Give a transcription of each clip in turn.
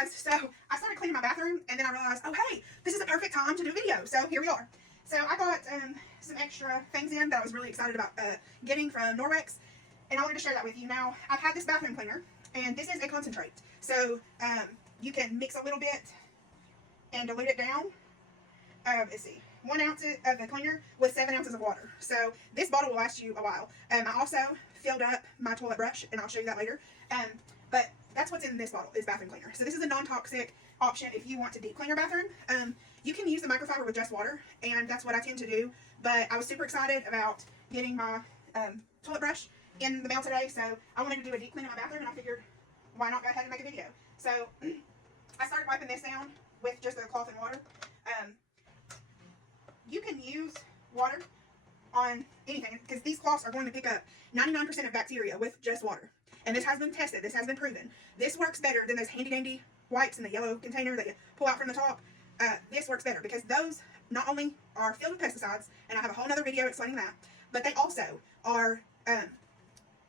guys, so I started cleaning my bathroom and then I realized, oh hey, this is a perfect time to do a video. So here we are. So I got some extra things in that I was really excited about getting from Norwex, and I wanted to share that with you. Now, I've had this bathroom cleaner, and this is a concentrate. So you can mix a little bit and dilute it down. Let's see, 1 ounce of the cleaner with 7 ounces of water. So this bottle will last you a while. I also filled up my toilet brush, and I'll show you that later. But that's what's in this bottle, is bathroom cleaner. So this is a non-toxic option if you want to deep clean your bathroom. You can use the microfiber with just water, and that's what I tend to do. But I was super excited about getting my toilet brush in the mail today, so I wanted to do a deep clean in my bathroom, and I figured, why not go ahead and make a video? So I started wiping this down with just the cloth and water. You can use water on anything, because these cloths are going to pick up 99% of bacteria with just water. And this has been tested. This has been proven. This works better than those handy-dandy wipes in the yellow container that you pull out from the top. This works better because those not only are filled with pesticides, and I have a whole other video explaining that, but they also are,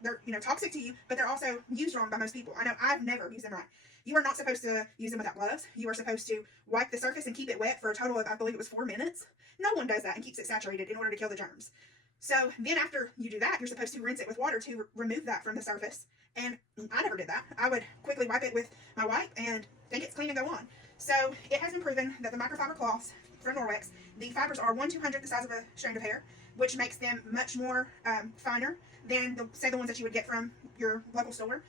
they're toxic to you, but they're also used wrong by most people. I know I've never used them right. You are not supposed to use them without gloves. You are supposed to wipe the surface and keep it wet for a total of, I believe it was 4 minutes. No one does that and keeps it saturated in order to kill the germs. So then after you do that, you're supposed to rinse it with water to remove that from the surface. And I never did that. I would quickly wipe it with my wipe and think it's clean and go on. So it has been proven that the microfiber cloths from Norwex, the fibers are 1/200 the size of a strand of hair, which makes them much more finer than, the ones that you would get from your local store,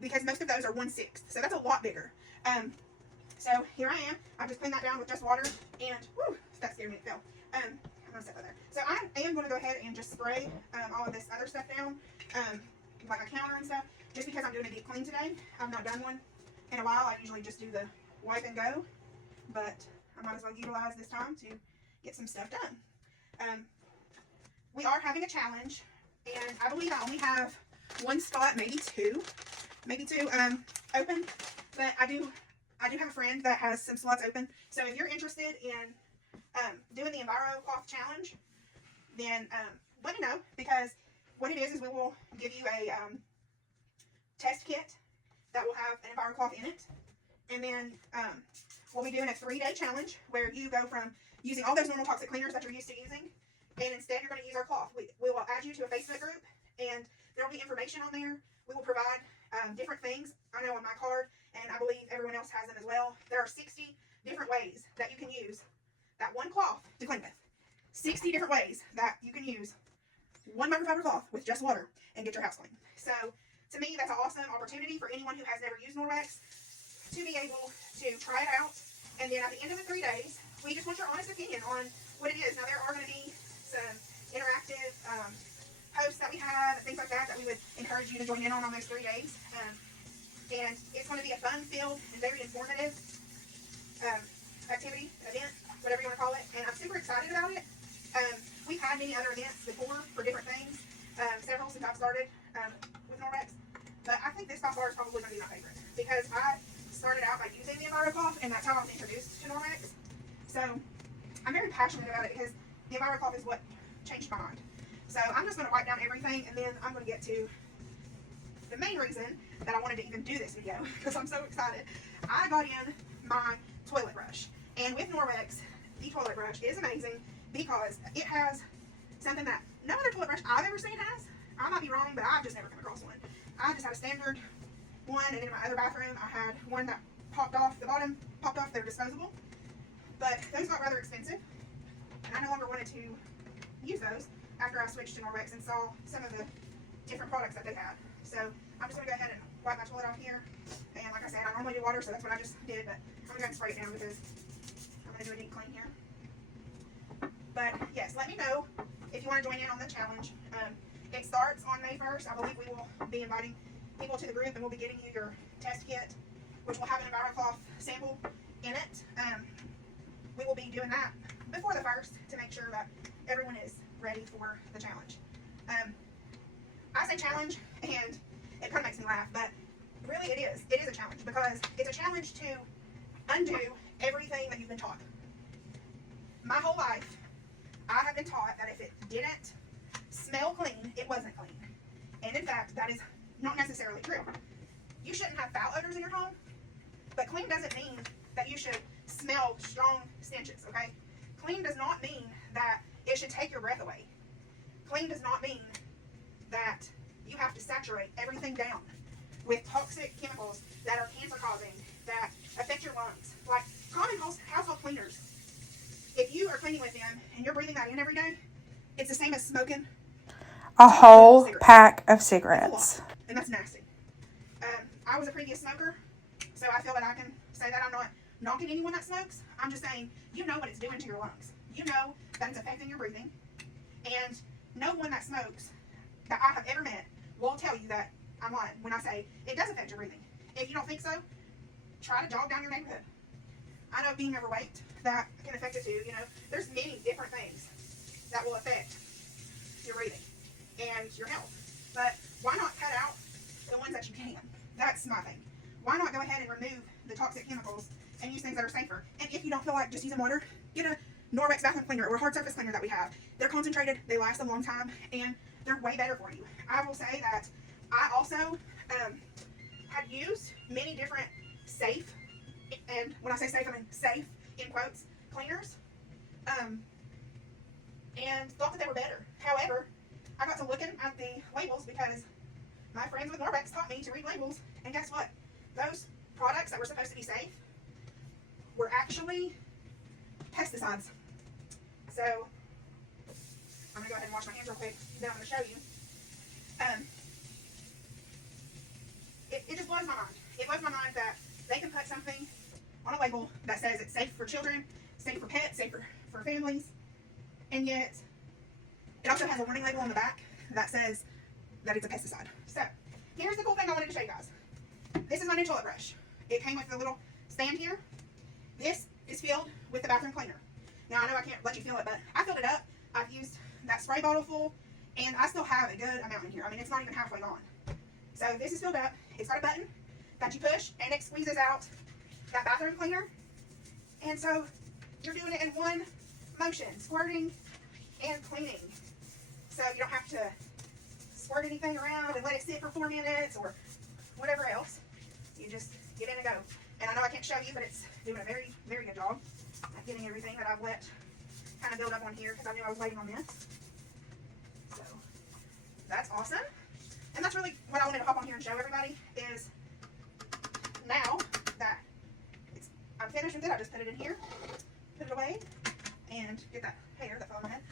because most of those are 1/6. So that's a lot bigger. So here I am. I've just cleaned that down with just water, and whew, that scared me, it fell. I'm going to set that there. So I am going to go ahead and just spray all of this other stuff down, like a counter and stuff, just because I'm doing a deep clean today. I've not done one in a while. I usually just do the wipe and go, but I might as well utilize this time to get some stuff done. We are having a challenge, and I believe I only have one spot, maybe two open, but I do have a friend that has some slots open. So if you're interested in doing the EnviroCloth challenge, then let me know, because what it is we will give you a test kit that will have an EnviroCloth in it, and then we'll be doing a 3-day challenge where you go from using all those normal toxic cleaners that you're used to using, and instead you're going to use our cloth. We will add you to a Facebook group, and there will be information on there. We will provide different things. I know on my card, and I believe everyone else has them as well. There are 60 different ways that you can use that one cloth to clean with. 60 different ways that you can use one microfiber cloth with just water and get your house clean. So to me, that's an awesome opportunity for anyone who has never used Norwex to be able to try it out. And then at the end of the 3 days, we just want your honest opinion on what it is. Now, there are going to be some interactive posts that we have and things like that we would encourage you to join in on those 3 days. And it's going to be a fun-filled and very informative activity, event, whatever you want to call it. And I'm super excited about it. We've had many other events before for different things, several since I've started with Norwex. But I think this by far is probably going to be my favorite, because I started out by using the EnviroCloth, and that's how I was introduced to Norwex. So I'm very passionate about it, because the EnviroCloth is what changed my mind. So I'm just going to wipe down everything, and then I'm going to get to the main reason that I wanted to even do this video, because I'm so excited. I got in my toilet brush, and with Norwex, the toilet brush is amazing because it has something that no other toilet brush I've ever seen has. I might be wrong, but I've just never come across one. I just had a standard one, and in my other bathroom I had one that popped off, the bottom popped off. They're disposable, but those got rather expensive, and I no longer wanted to use those after I switched to Norwex and saw some of the different products that they had. So I'm just going to go ahead and wipe my toilet off here, and like I said, I normally do water, so that's what I just did, but I'm going to go and spray it down because I'm going to do a deep clean here. But yes, let me know if you want to join in on the challenge. It starts on May 1st. I believe we will be inviting people to the group, and we'll be getting you your test kit, which will have an EnviroCloth sample in it. We will be doing that before the 1st to make sure that everyone is ready for the challenge. I say challenge, and it kind of makes me laugh, but really it is. It is a challenge, because it's a challenge to undo everything that you've been taught. My whole life, I have been taught that if it didn't smell clean, it wasn't clean. And in fact, that is not necessarily true. You shouldn't have foul odors in your home, But clean doesn't mean that you should smell strong stenches, okay? Clean does not mean that it should take your breath away. Clean does not mean that you have to saturate everything down with toxic chemicals that are cancer causing, that affect your lungs. Like common household cleaners, if you are cleaning with them and you're breathing that in every day, it's the same as smoking a whole pack of cigarettes. And that's nasty. I was a previous smoker, so I feel that I can say that. I'm not knocking anyone that smokes. I'm just saying, you know what it's doing to your lungs. You know that it's affecting your breathing. And no one that smokes that I have ever met will tell you that I'm lying when I say it does affect your breathing. If you don't think so, try to jog down your neighborhood. I know being overweight, that can affect it too. You know, there's many different things that will affect your breathing and your health. But why not cut out the ones that you can? That's my thing. Why not go ahead and remove the toxic chemicals and use things that are safer? And if you don't feel like just using water, get a Norwex bathroom cleaner or a hard surface cleaner that we have. They're concentrated, they last a long time, and they're way better for you. I will say that I also had used many different safe, and when I say safe, I mean safe, in quotes, cleaners, and thought that they were better. However, I got to looking at the labels because my friends with Norwex taught me to read labels, and guess what? Those products that were supposed to be safe were actually pesticides. So, I'm going to go ahead and wash my hands real quick, then I'm going to show you. It just blows my mind. It blows my mind that they can put something on a label that says it's safe for children, safe for pets, safe for families, and yet it also has a warning label on the back that says that it's a pesticide. So, here's the cool thing I wanted to show you guys. This is my new toilet brush. It came with a little stand here. This is filled with the bathroom cleaner. Now, I know I can't let you feel it, but I filled it up. I've used that spray bottle full, and I still have a good amount in here. I mean, it's not even halfway gone. So, this is filled up. It's got a button that you push, and it squeezes out that bathroom cleaner. And so, you're doing it in one motion, squirting and cleaning. So, you don't have to squirt anything around and let it sit for 4 minutes or whatever else. You just get in and go. And I know I can't show you, but it's doing a very, very good job at getting everything that I've let kind of build up on here because I knew I was waiting on this. So, that's awesome. And that's really what I wanted to hop on here and show everybody is now that I'm finished with it, I just put it in here, put it away, and get that hair that fell on my head.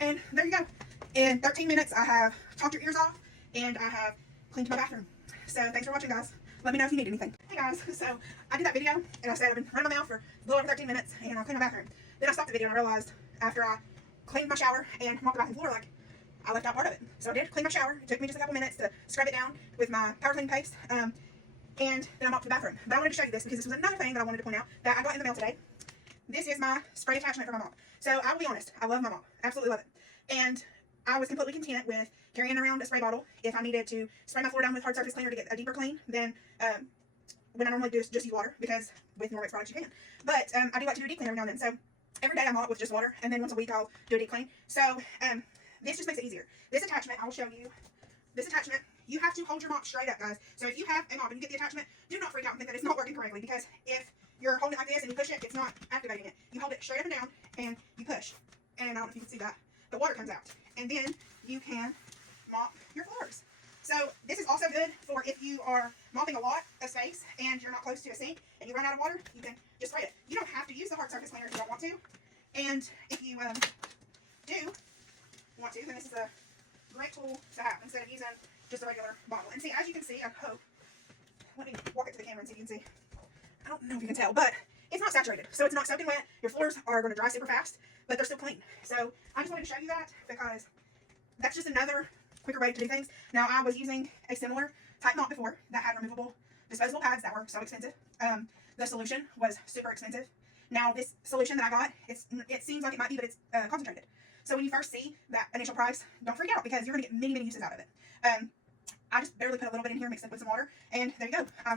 And there you go. In 13 minutes, I have talked your ears off, and I have cleaned my bathroom. So thanks for watching, guys. Let me know if you need anything. Hey guys, so I did that video, and I said I've been running my mouth for a little over 13 minutes, and I cleaned my bathroom. Then I stopped the video, and I realized after I cleaned my shower and mopped the bathroom floor, like, I left out part of it. So I did clean my shower. It took me just a couple minutes to scrub it down with my power cleaning paste, and then I mopped the bathroom. But I wanted to show you this because this was another thing that I wanted to point out that I got in the mail today. This is my spray attachment for my mop. So I will be honest, I love my mop. Absolutely love it. And I was completely content with carrying around a spray bottle if I needed to spray my floor down with hard surface cleaner to get a deeper clean than when I normally just use water, because with Norwex products you can. But I do like to do a deep clean every now and then. So every day I mop with just water, and then once a week I'll do a deep clean. So this just makes it easier. This attachment, I will show you. This attachment, you have to hold your mop straight up, guys. So if you have a mop and you get the attachment, do not freak out and think that it's not working correctly, because if you're holding it like this and you push it, it's not activating it. You hold it straight up and down, and you push. And I don't know if you can see that. The water comes out. And then you can mop your floors. So this is also good for if you are mopping a lot of space and you're not close to a sink and you run out of water, you can just spray it. You don't have to use the hard surface cleaner if you don't want to. And if you do want to, then this is a great tool to have instead of using just a regular bottle. And see, as you can see, I hope, let me walk it to the camera and see if you can see. I don't know if you can tell, but it's not saturated. So it's not soaking wet. Your floors are going to dry super fast, but they're still clean. So I just wanted to show you that because that's just another quicker way to do things. Now, I was using a similar type mop before that had removable disposable pads that were so expensive. The solution was super expensive. Now, this solution that I got, it seems like it might be, but it's concentrated. So when you first see that initial price, don't freak out because you're going to get many, many uses out of it. I just barely put a little bit in here, mixed it with some water, and there you go. I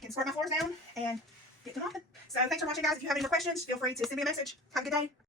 can squirt my floors down and get to mopping. So thanks for watching, guys. If you have any more questions, feel free to send me a message. Have a good day.